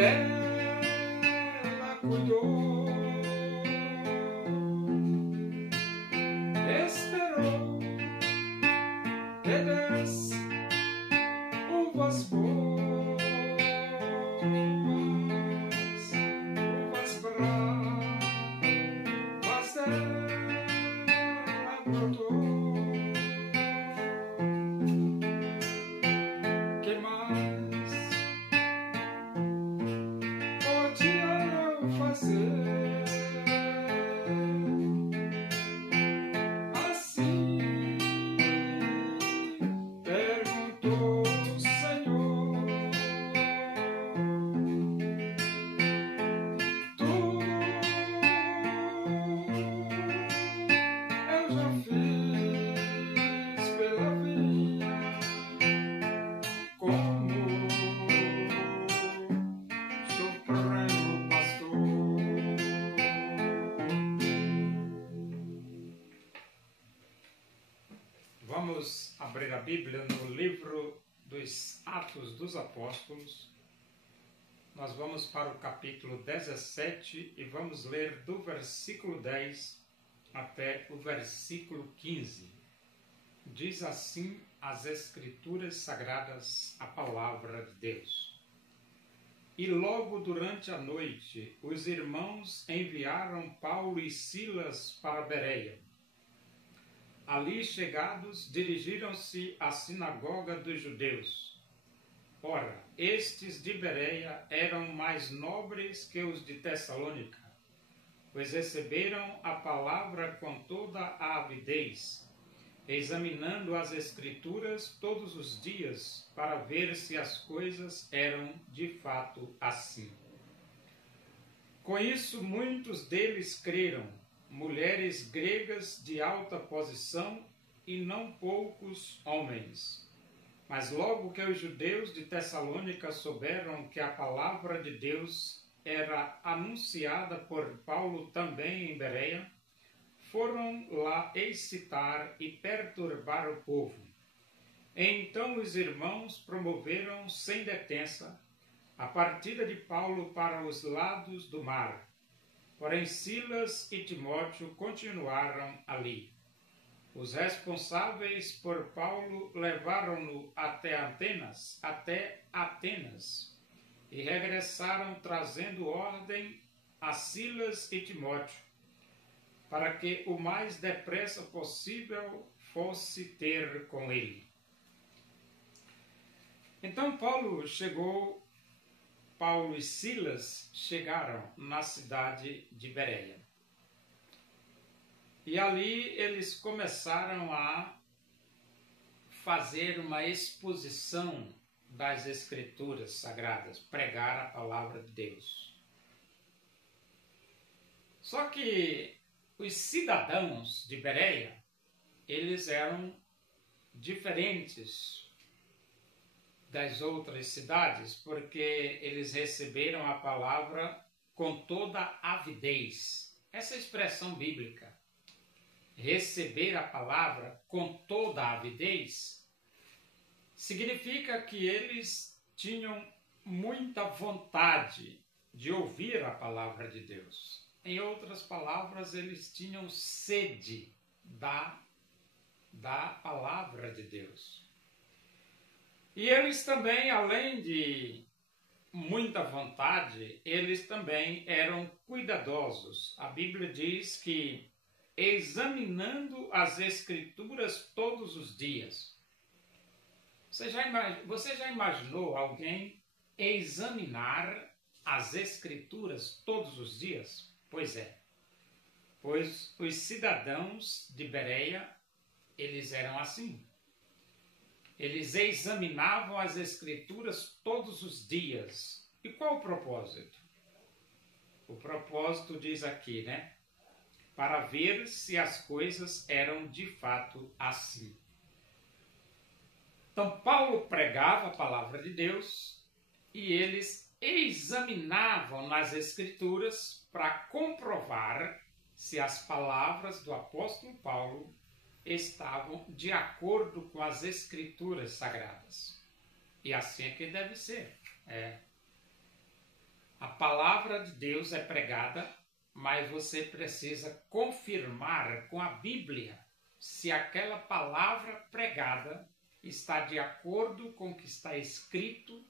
dela cuidou, esperou que desse uvas boas, uvas bravas dela brotou. Que mais podia eu fazer? Assim perguntou o Senhor. Tudo eu já fiz pela vinha, como Supremo Pastor. Vamos abrir a Bíblia no livro dos Atos dos Apóstolos. Nós vamos para o capítulo 17 e vamos ler do versículo 10 até o versículo 15. Diz assim as Escrituras Sagradas, a palavra de Deus. E logo durante a noite, os irmãos enviaram Paulo e Silas para Bereia. Ali chegados, dirigiram-se à sinagoga dos judeus. Ora, estes de Bereia eram mais nobres que os de Tessalônica, pois receberam a palavra com toda a avidez, examinando as Escrituras todos os dias para ver se as coisas eram de fato assim. Com isso, muitos deles creram, mulheres gregas de alta posição e não poucos homens. Mas logo que os judeus de Tessalônica souberam que a palavra de Deus era anunciada por Paulo também em Bereia, foram lá excitar e perturbar o povo. Então os irmãos promoveram sem detença a partida de Paulo para os lados do mar. Porém Silas e Timóteo continuaram ali. Os responsáveis por Paulo levaram-no até Atenas, e regressaram trazendo ordem a Silas e Timóteo, para que o mais depressa possível fosse ter com ele. Então Paulo e Silas chegaram na cidade de Bereia. E ali eles começaram a fazer uma exposição das Escrituras Sagradas, pregar a palavra de Deus. Só que os cidadãos de Bereia, eles eram diferentes das outras cidades, porque eles receberam a palavra com toda avidez. Essa expressão bíblica, receber a palavra com toda avidez, significa que eles tinham muita vontade de ouvir a palavra de Deus. Em outras palavras, eles tinham sede da palavra de Deus. E eles também, além de muita vontade, eles também eram cuidadosos. A Bíblia diz que examinando as Escrituras todos os dias. Você já imaginou alguém examinar as Escrituras todos os dias? Pois é. Pois os cidadãos de Bereia, eles eram assim. Eles examinavam as Escrituras todos os dias. E qual o propósito? O propósito diz aqui, né? Para ver se as coisas eram de fato assim. Então, Paulo pregava a palavra de Deus e eles examinavam nas Escrituras para comprovar se as palavras do apóstolo Paulo estavam de acordo com as Escrituras Sagradas. E assim é que deve ser. A palavra de Deus é pregada, mas você precisa confirmar com a Bíblia se aquela palavra pregada está de acordo com o que está escrito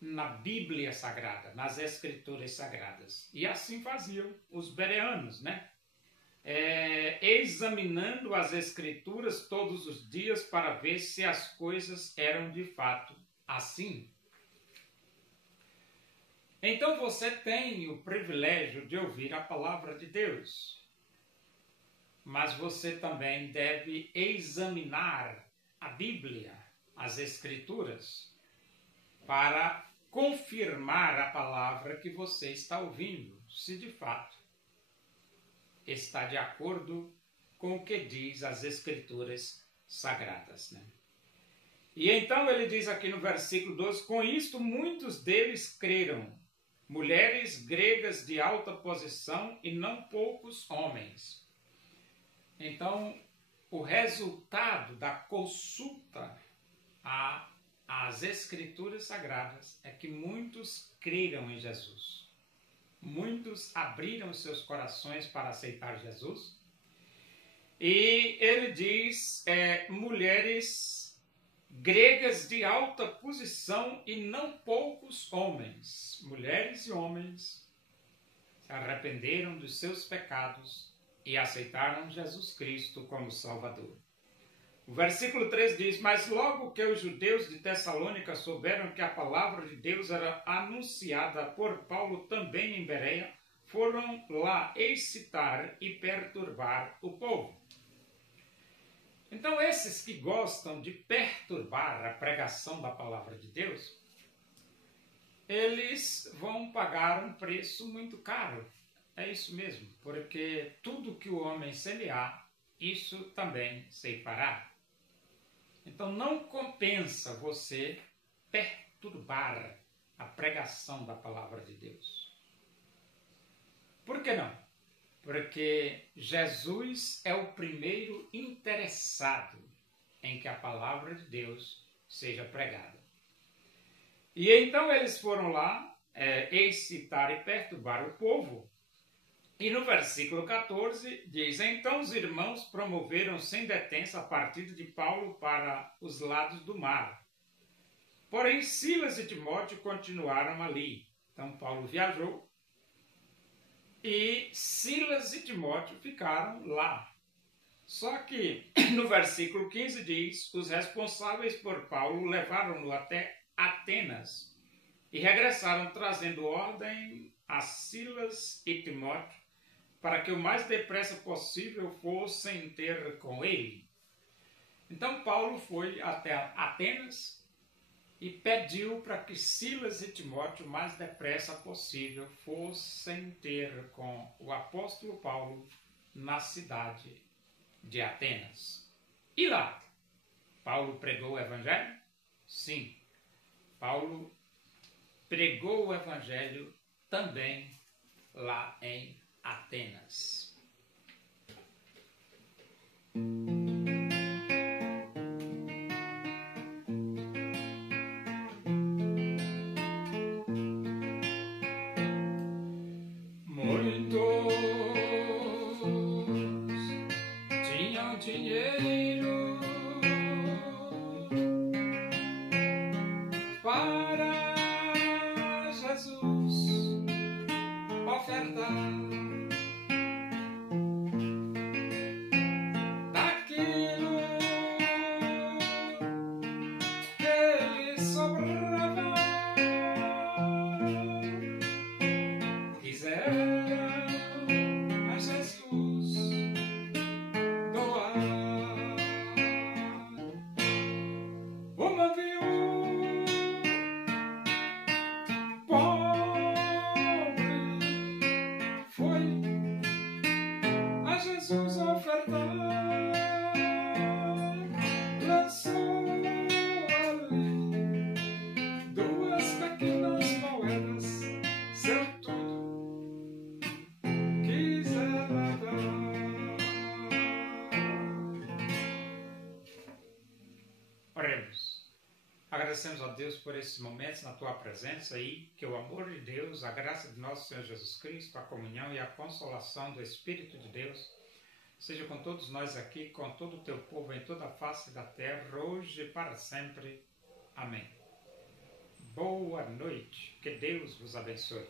na Bíblia Sagrada, nas Escrituras Sagradas. E assim faziam os bereanos, né? Examinando as Escrituras todos os dias para ver se as coisas eram de fato assim. Então você tem o privilégio de ouvir a palavra de Deus, mas você também deve examinar a Bíblia, as Escrituras, para confirmar a palavra que você está ouvindo, se de fato está de acordo com o que diz as Escrituras Sagradas, né? E então ele diz aqui no versículo 12, com isto muitos deles creram, mulheres gregas de alta posição e não poucos homens. Então, o resultado da consulta às Escrituras Sagradas é que muitos creram em Jesus. Muitos abriram seus corações para aceitar Jesus. E ele diz, mulheres gregas de alta posição e não poucos homens. Mulheres e homens se arrependeram dos seus pecados e aceitaram Jesus Cristo como Salvador. O versículo 3 diz, mas logo que os judeus de Tessalônica souberam que a palavra de Deus era anunciada por Paulo também em Bereia, foram lá excitar e perturbar o povo. Então, esses que gostam de perturbar a pregação da palavra de Deus, eles vão pagar um preço muito caro. É isso mesmo, porque tudo que o homem semear, isso também ceifará. Então, não compensa você perturbar a pregação da palavra de Deus. Por que não? Porque Jesus é o primeiro interessado em que a palavra de Deus seja pregada. E então eles foram lá excitar e perturbar o povo. E no versículo 14 diz, então os irmãos promoveram sem detença a partida de Paulo para os lados do mar. Porém Silas e Timóteo continuaram ali. Então Paulo viajou. E Silas e Timóteo ficaram lá. Só que no versículo 15 diz, os responsáveis por Paulo levaram-no até Atenas e regressaram trazendo ordem a Silas e Timóteo para que o mais depressa possível fossem ter com ele. Então Paulo foi até Atenas e pediu para que Silas e Timóteo, o mais depressa possível, fossem ter com o apóstolo Paulo na cidade de Atenas. E lá, Paulo pregou o evangelho? Sim, Paulo pregou o evangelho também lá em Atenas. Dinheiro para Jesus ofertar daquilo que lhe sobrava, quiseram a Jesus doar. Uma viúva pobre foi a Jesus ofertar, lançou ali 2 pequenas moedas, seu tudo quis ela dar. Oremos. Agradecemos a Deus por esses momentos na Tua presença e que o amor de Deus, a graça de nosso Senhor Jesus Cristo, a comunhão e a consolação do Espírito de Deus seja com todos nós aqui, com todo o Teu povo em toda a face da terra, hoje e para sempre. Amém. Boa noite. Que Deus vos abençoe.